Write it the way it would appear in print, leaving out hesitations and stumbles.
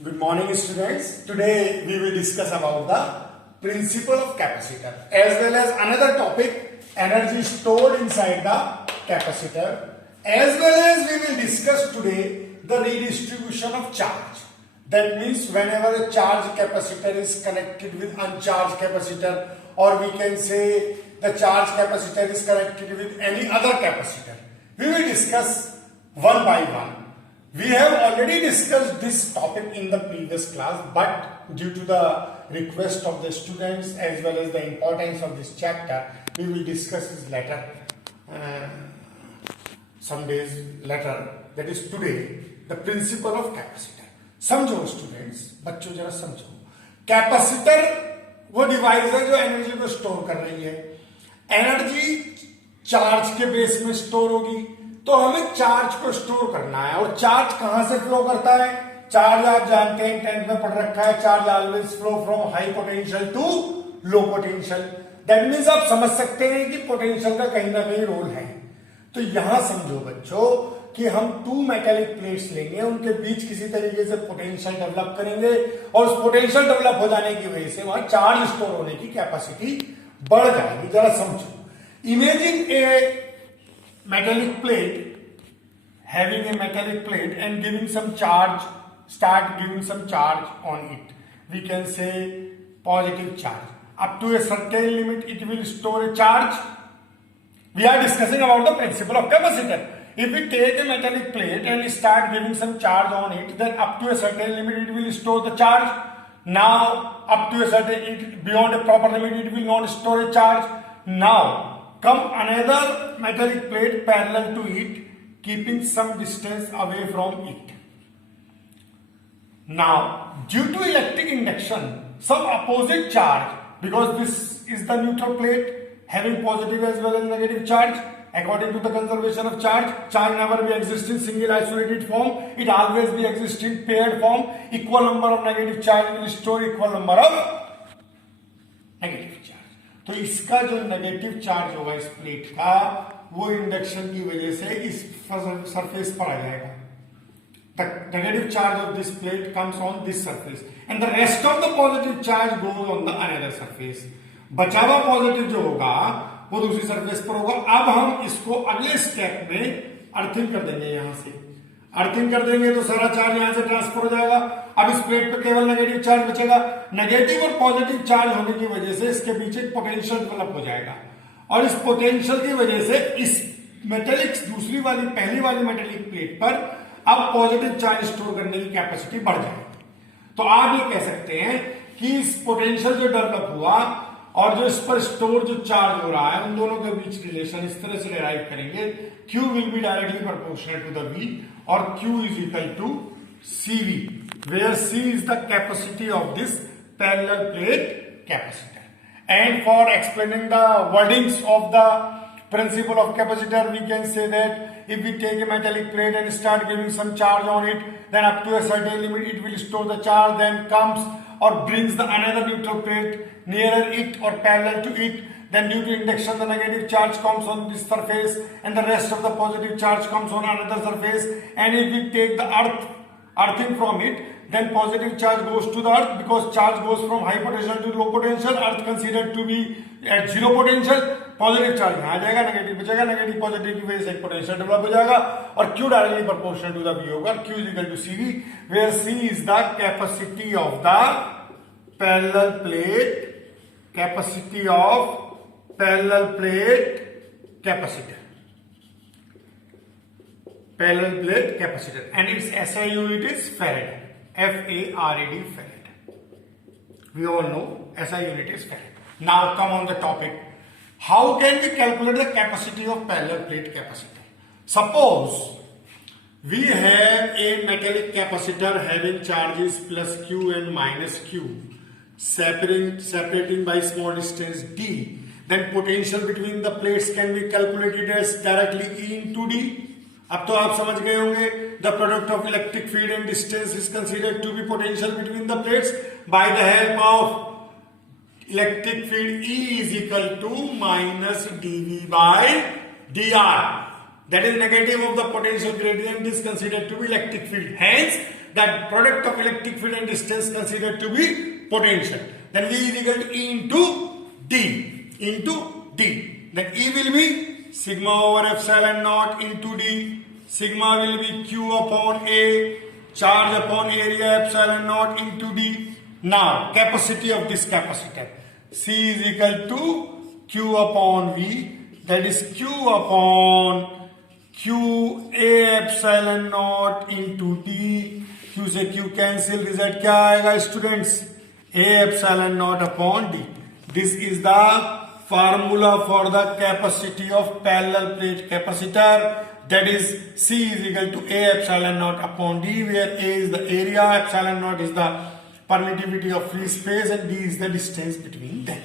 Good morning, students. Today we will discuss about the principle of capacitor as well as another topic, energy stored inside the capacitor, as well as we will discuss today the redistribution of charge. That means whenever a charged capacitor is connected with uncharged capacitor, or we can say the charged capacitor is connected with any other capacitor, we will discuss one by one. We have already discussed this topic in the previous class, but due to the request of the students as well as the importance of this chapter, we will discuss this later, some days later, that is today, the principle of capacitor. समझो students, बच्चों जरा समझो, capacitor वो device है जो energy को store कर रही है। एनर्जी चार्ज के बेस में स्टोर होगी, तो हमें चार्ज को स्टोर करना है। और चार्ज कहां से फ्लो करता है? चार्ज आप जानते हैं, 10th में पढ़ रखा है, charge always flow from high potential to low potential. That means आप समझ सकते हैं कि पोटेंशियल का कहीं ना कहीं रोल है। तो यहां समझो बच्चों कि हम टू मेटेलिक प्लेट्स लेंगे, उनके बीच किसी तरीके से पोटेंशियल डेवलप करेंगे, और उस पोटेंशियल डेवलप हो जाने की वजह से वहां चार्ज स्टोर होने की कैपेसिटी बढ़ जाएगी। जरा समझो, imagine A metallic plate, having a metallic plate and giving some charge, start giving some charge on it. We can say positive charge. Up to a certain limit, it will store a charge. We are discussing about the principle of capacitor. If we take a metallic plate and start giving some charge on it, then up to a certain limit, it will store the charge. Now, up to a certain, beyond a proper limit, it will not store a charge. Now, come another metallic plate parallel to it, keeping some distance away from it. Now, due to electric induction, some opposite charge, because this is the neutral plate having positive as well as negative charge, according to the conservation of charge, charge never be exist in single isolated form, it always be exist in paired form. Equal number of negative charge will store equal number of negative charge. तो इसका जो negative charge होगा इस plate का, वो induction की वजह से इस सरफेस पर आ जाएगा। The negative charge of this plate comes on this surface and the rest of the positive charge goes on the another surface. बचा हुआ पॉजिटिव जो होगा वो दूसरी सरफेस पर होगा। अब हम इसको अगले स्टेप में अर्थिंग कर देंगे, यहां से अर्थिंग कर देंगे तो सारा चार्ज यहां से ट्रांसफर हो जाएगा। अब इस प्लेट पे केवल नेगेटिव चार्ज बचेगा। नेगेटिव और पॉजिटिव चार्ज होने की वजह से इसके पीछे पोटेंशियल डेवलप हो जाएगा, और इस पोटेंशियल की वजह से इस मेटेलिक दूसरी वाली पहली वाली मेटेलिक प्लेट पर अब पॉजिटिव चार्ज स्टोर करने की कैपेसिटी बढ़ जाएगी। तो आप ये कह सकते हैं कि इस पोटेंशियल जो डेवलप हुआ और जो इस पर स्टोर जो चार्ज हो रहा है, उन दोनों के बीच रिलेशन इस तरह से डिराइव करेंगे, Q will be directly proportional to the V और Q is equal to CV, where C is the capacity of this parallel plate capacitor. And for explaining the wordings of the principle of capacitor, we can say that if we take a metallic plate and start giving some charge on it, then up to a certain limit it will store the charge, then comes or brings the another neutral plate nearer it or parallel to it. Then due to induction, the negative charge comes on this surface and the rest of the positive charge comes on another surface. And if we take the earthing from it, then positive charge goes to the earth, because charge goes from high potential to low potential. Earth considered to be at zero potential. Positive charge यहाँ आ जाएगा, negative बचेगा, negative positive की वजह से potential develop हो जाएगा, और Q directly proportional to the V होगा। Q is equal to CV, where C is the capacity of the parallel plate, capacity of parallel plate capacitor, parallel plate capacitor, and its SI unit is farad, F-A-R-A-D, farad. We all know SI unit is farad. Now come on the topic. How can we calculate the capacity of parallel plate capacitor? Suppose we have a metallic capacitor having charges plus Q and minus Q, separating by small distance D. Then potential between the plates can be calculated as directly E into D. अब तो आप समझ गए होंगे, the product of electric field and distance is considered to be potential between the plates by the help of electric field E is equal to minus dV by dr. That is negative of the potential gradient is considered to be electric field. Hence, that product of electric field and distance considered to be potential. Then V is equal to E into D. Then E will be sigma over epsilon naught into D. Sigma will be Q upon A, charge upon area epsilon naught into D. Now, capacity of this capacitor. C is equal to Q upon V, that is Q upon Q A epsilon naught into D. Q से Q cancel, result क्या आएगा students? A epsilon naught upon D. This is the formula for the capacity of parallel plate capacitor. That is C is equal to A epsilon naught upon D, where A is the area, epsilon naught is the permittivity of free space, and D is the distance between them.